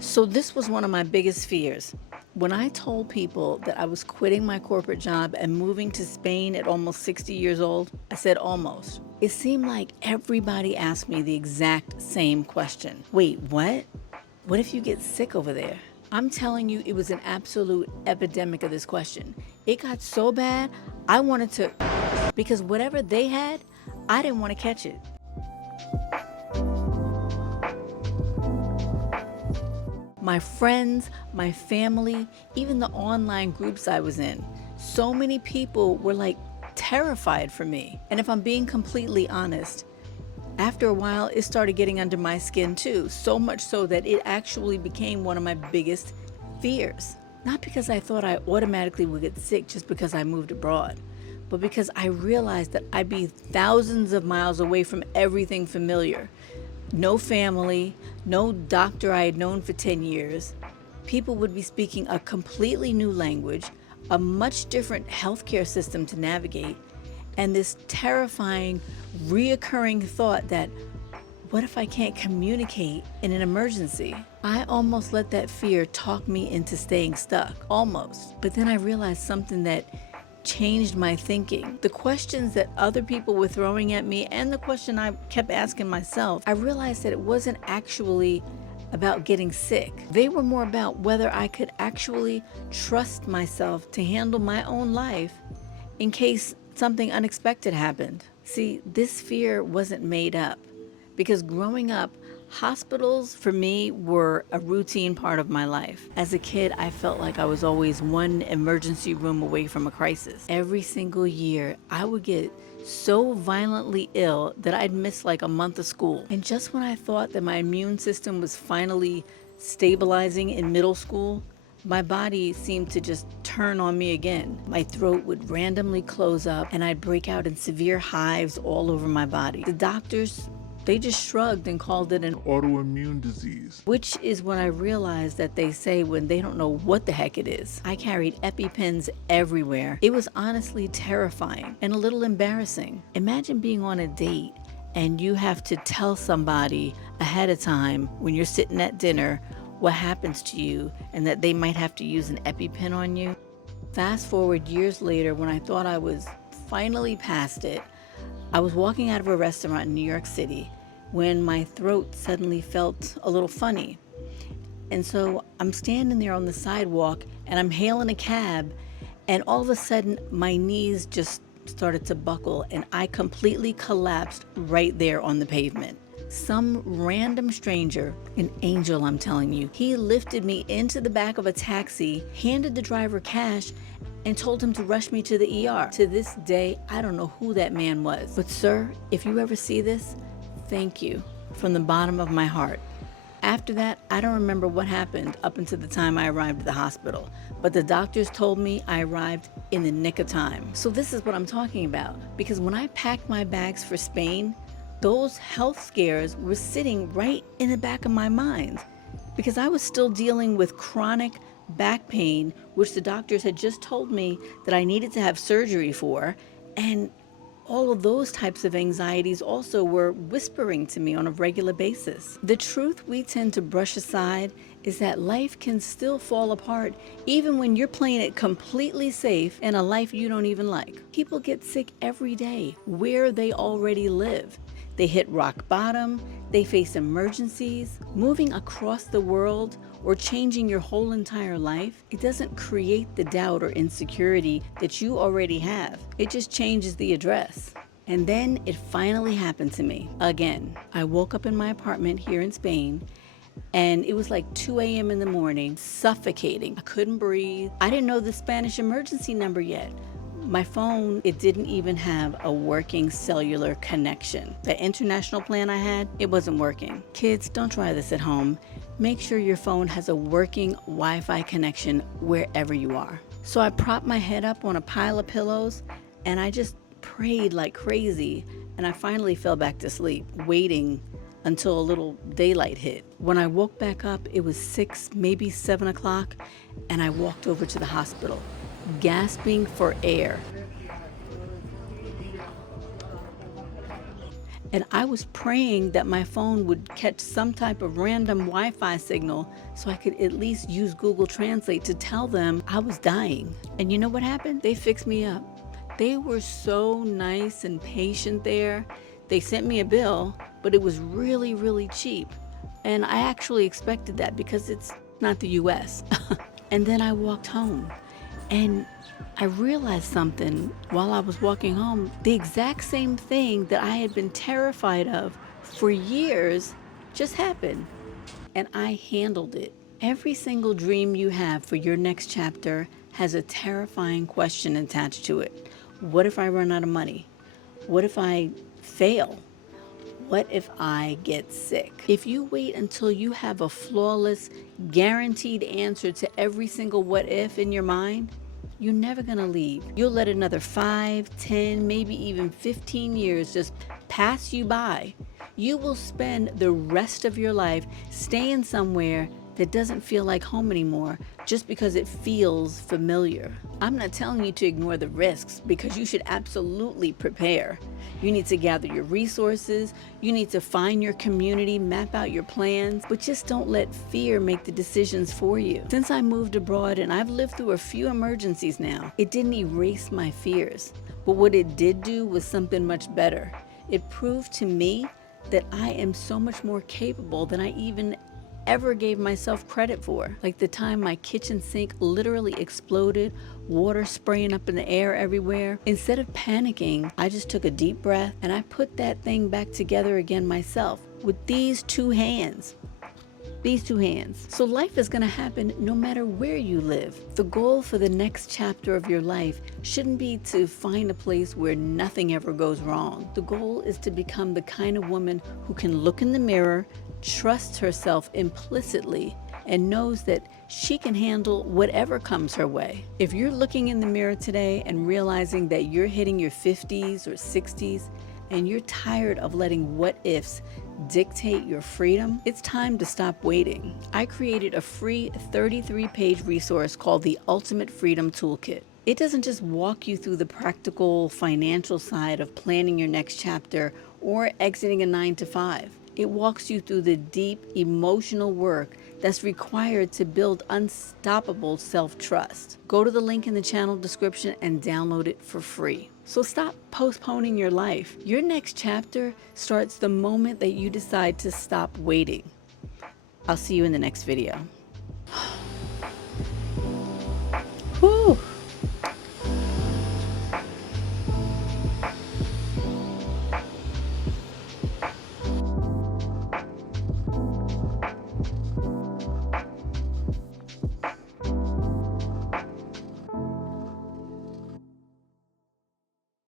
So this was one of my biggest fears. When I told people that I was quitting my corporate job and moving to Spain at almost 60 years old, I said almost. It seemed like everybody asked me the exact same question. Wait, what? What if you get sick over there? I'm telling you, it was an absolute epidemic of this question. It got so bad, I wanted to, because whatever they had, I didn't want to catch it. My friends, my family, even the online groups I was in, so many people were like terrified for me. And if I'm being completely honest, after a while, it started getting under my skin too, so much so that it actually became one of my biggest fears. Not because I thought I automatically would get sick just because I moved abroad, but because I realized that I'd be thousands of miles away from everything familiar. No family, no doctor I had known for 10 years. People would be speaking a completely new language, a much different healthcare system to navigate, and this terrifying, reoccurring thought that, what if I can't communicate in an emergency? I almost let that fear talk me into staying stuck, almost. But then I realized something that changed my thinking. The questions that other people were throwing at me and the question I kept asking myself, I realized that it wasn't actually about getting sick. They were more about whether I could actually trust myself to handle my own life in case something unexpected happened. See, this fear wasn't made up because growing up, hospitals for me were a routine part of my life. As a kid, I felt like I was always one emergency room away from a crisis. Every single year, I would get so violently ill that I'd miss like a month of school. And just when I thought that my immune system was finally stabilizing in middle school, my body seemed to just turn on me again. My throat would randomly close up and I'd break out in severe hives all over my body. The doctors, they just shrugged and called it an autoimmune disease, which is when I realized that they say when they don't know what the heck it is. I carried EpiPens everywhere. It was honestly terrifying and a little embarrassing. Imagine being on a date and you have to tell somebody ahead of time when you're sitting at dinner what happens to you and that they might have to use an EpiPen on you. Fast forward years later, when I thought I was finally past it, I was walking out of a restaurant in New York City when my throat suddenly felt a little funny. And so I'm standing there on the sidewalk and I'm hailing a cab, and all of a sudden my knees just started to buckle and I completely collapsed right there on the pavement. Some random stranger, an angel I'm telling you, he lifted me into the back of a taxi, handed the driver cash, and told him to rush me to the ER. To this day, I don't know who that man was. But sir, if you ever see this, thank you from the bottom of my heart. After that, I don't remember what happened up until the time I arrived at the hospital, but the doctors told me I arrived in the nick of time. So this is what I'm talking about, because when I packed my bags for Spain, those health scares were sitting right in the back of my mind because I was still dealing with chronic back pain, which the doctors had just told me that I needed to have surgery for. And all of those types of anxieties also were whispering to me on a regular basis. The truth we tend to brush aside is that life can still fall apart even when you're playing it completely safe in a life you don't even like. People get sick every day where they already live. They hit rock bottom, they face emergencies. Moving across the world or changing your whole entire life, it doesn't create the doubt or insecurity that you already have. It just changes the address. And then it finally happened to me again. I woke up in my apartment here in Spain and it was like 2 a.m. in the morning, suffocating. I couldn't breathe. I didn't know the Spanish emergency number yet. My phone, it didn't even have a working cellular connection. The international plan I had, it wasn't working. Kids, don't try this at home. Make sure your phone has a working Wi-Fi connection wherever you are. So I propped my head up on a pile of pillows and I just prayed like crazy. And I finally fell back to sleep, waiting until a little daylight hit. When I woke back up, it was 6, maybe 7 o'clock, and I walked over to the hospital, gasping for air. And I was praying that my phone would catch some type of random Wi-Fi signal so I could at least use Google Translate to tell them I was dying. And you know what happened? They fixed me up. They were so nice and patient there. They sent me a bill, but it was really, really cheap. And I actually expected that because it's not the US. And then I walked home and I realized something while I was walking home. The exact same thing that I had been terrified of for years just happened. And I handled it. Every single dream you have for your next chapter has a terrifying question attached to it. What if I run out of money? What if I fail? What if I get sick? If you wait until you have a flawless, guaranteed answer to every single what if in your mind, you're never gonna leave. You'll let another 5, 10, maybe even 15 years just pass you by. You will spend the rest of your life staying somewhere that doesn't feel like home anymore just because it feels familiar. I'm not telling you to ignore the risks because you should absolutely prepare. You need to gather your resources, you need to find your community, map out your plans, but just don't let fear make the decisions for you. Since I moved abroad and I've lived through a few emergencies now, it didn't erase my fears. But what it did do was something much better. It proved to me that I am so much more capable than I even ever gave myself credit for. Like the time my kitchen sink literally exploded, water spraying up in the air everywhere. Instead of panicking, I just took a deep breath and I put that thing back together again myself with these two hands. So life is going to happen no matter where you live. The goal for the next chapter of your life shouldn't be to find a place where nothing ever goes wrong. The goal is to become the kind of woman who can look in the mirror, trust herself implicitly, and knows that she can handle whatever comes her way. If you're looking in the mirror today and realizing that you're hitting your 50s or 60s and you're tired of letting what ifs dictate your freedom, it's time to stop waiting. I created a free 33-page resource called the Ultimate Freedom Toolkit. It doesn't just walk you through the practical financial side of planning your next chapter or exiting a 9-to-5. It walks you through the deep emotional work that's required to build unstoppable self-trust. Go to the link in the channel description and download it for free. So stop postponing your life. Your next chapter starts the moment that you decide to stop waiting. I'll see you in the next video. Whew.